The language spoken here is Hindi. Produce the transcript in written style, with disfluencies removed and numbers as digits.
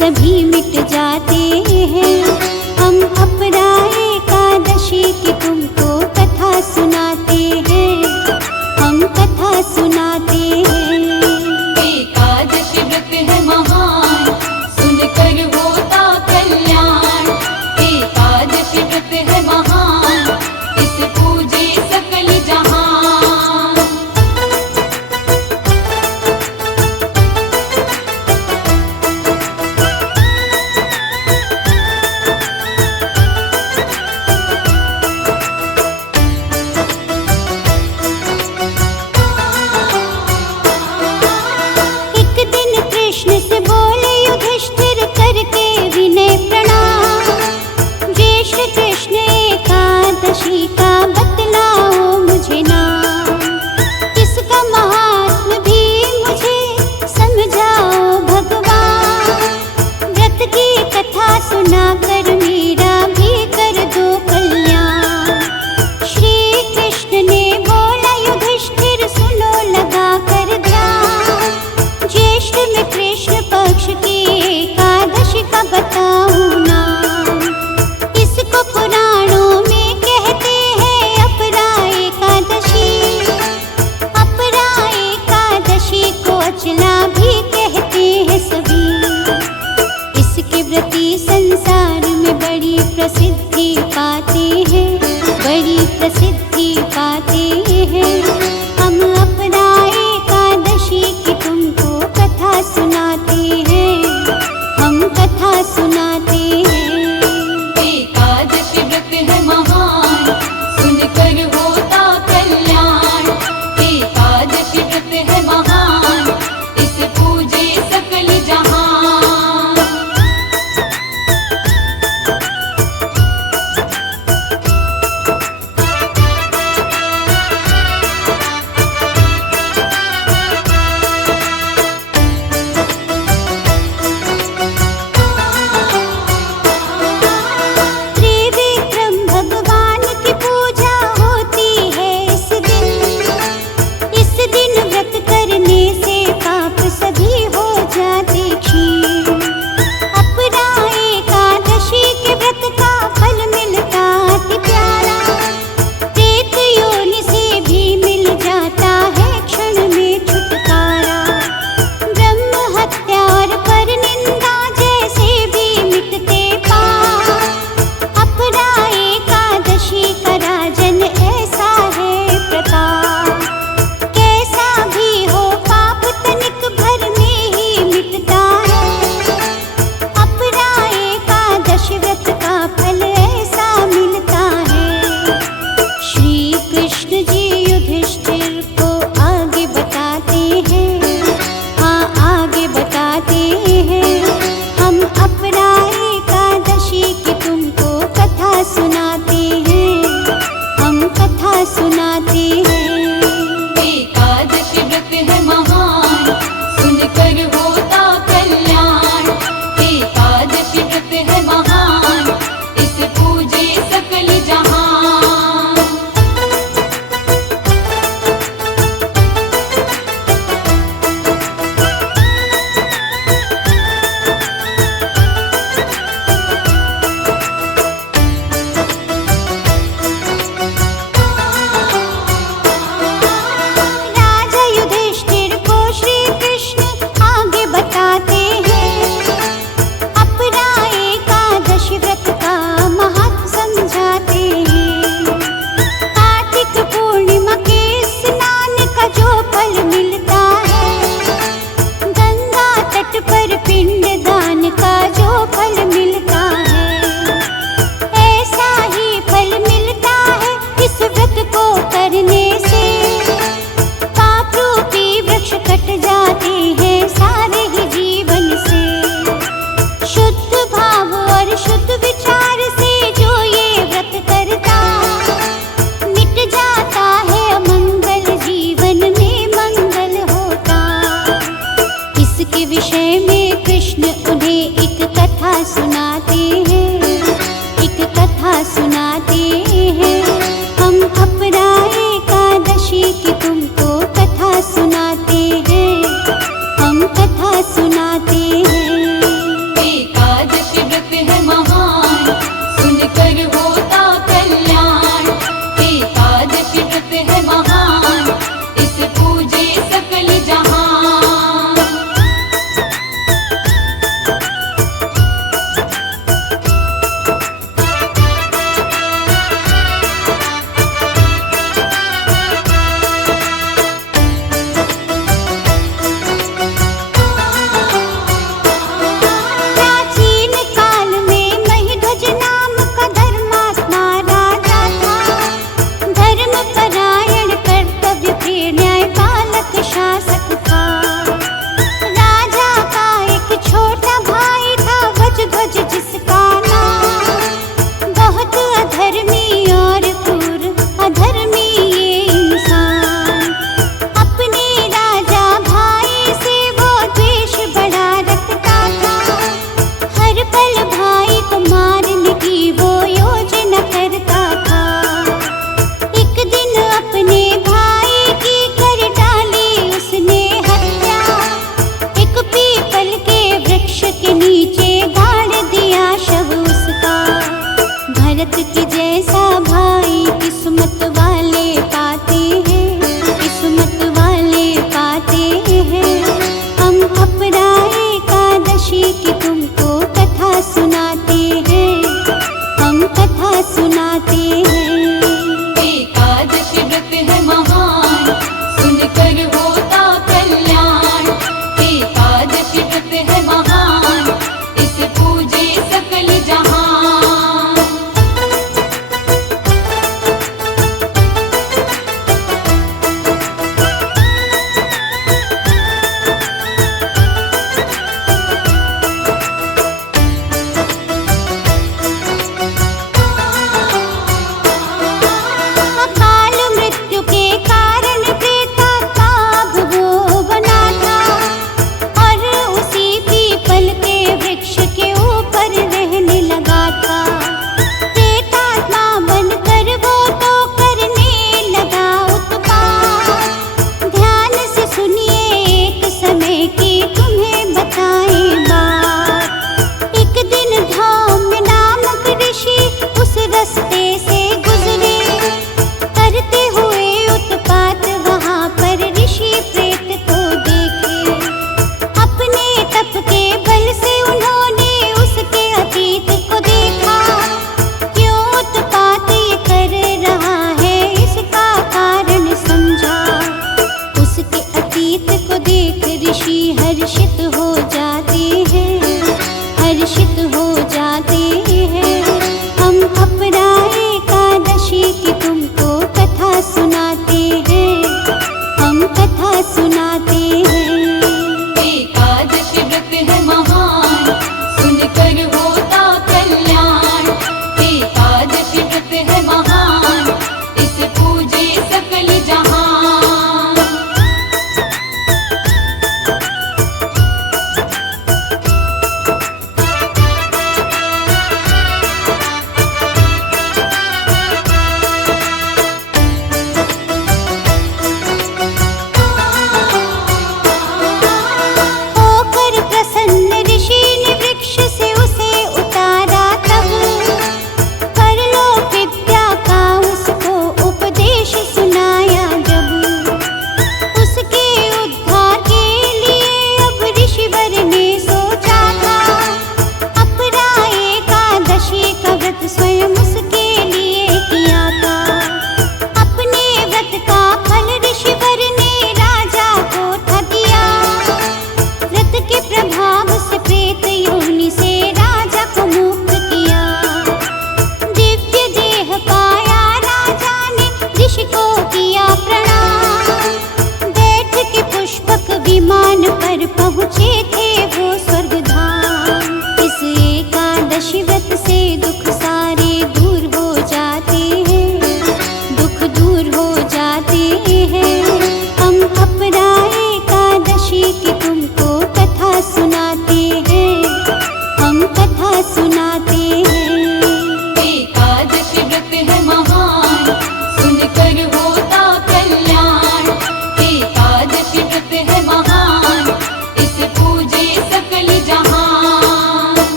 सभी मिट जाते हैं। हम अपरा एकादशी की तुमको कथा सुनाते हैं, हम कथा सुनाते हैं। एकादशी व्रत है महान, सुनकर होता कल्याण। एकादशी व्रत है महान, इसे पूजे सकल जहां। एक दिन कृष्ण से बोले युधिष्ठिर करके विनय प्रणाम, जय श्री कृष्ण एकादशी का बतलाओ मुझे नाम। इसका महात्म्य भी मुझे समझाओ भगवान। व्रत की कथा सुनाकर मेरा भी कर दो कल्याण। श्री कृष्ण ने बोला युधिष्ठिर सुनो लगा कर ध्यान। ज्येष्ठ में कृष्ण पक्ष की एकादशी का बताऊं नाम। इसको पुराणों में कहते हैं अपरा एकादशी। अपरा एकादशी को अचला भी कहते हैं सभी। इसके व्रती संसार में बड़ी प्रसिद्धि पाते हैं, बड़ी प्रसिद्धि पाते हैं। हम अपरा एकादशी की तुमको कथा सुनाते हैं, हम कथा सुनाते हैं। एकादशी व्रत है महान, सुनकर होता कल्याण। एकादशी व्रत है महान, इसे पूजे सकल जहां। त्रिविक्रम भगवान की पूजा होती है इस दिन व्रत करने से पाप सभी हो जाते क्षीण। अपरा एकादशी के व्रत का फल मिलता अति प्यारा। प्रेत योनि से भी मिल जाता है क्षण में छुटकारा। ब्रह्म हत्या और पर निंदा जैसे भी मिटते पाप। अपरा एकादशी का राजन ऐसा है प्रताप। कैसा भी हो पाप तनिक भर में ही मिटता है। अपरा एकादशी व्रत का फल ऐसा मिलता है। श्री कृष्ण जी युधिष्ठिर को आगे बताते हैं, हाँ आगे बताते हैं। हम अपरा एकादशी की तुमको कथा सुनाते हैं, हम कथा सुनाते हैं।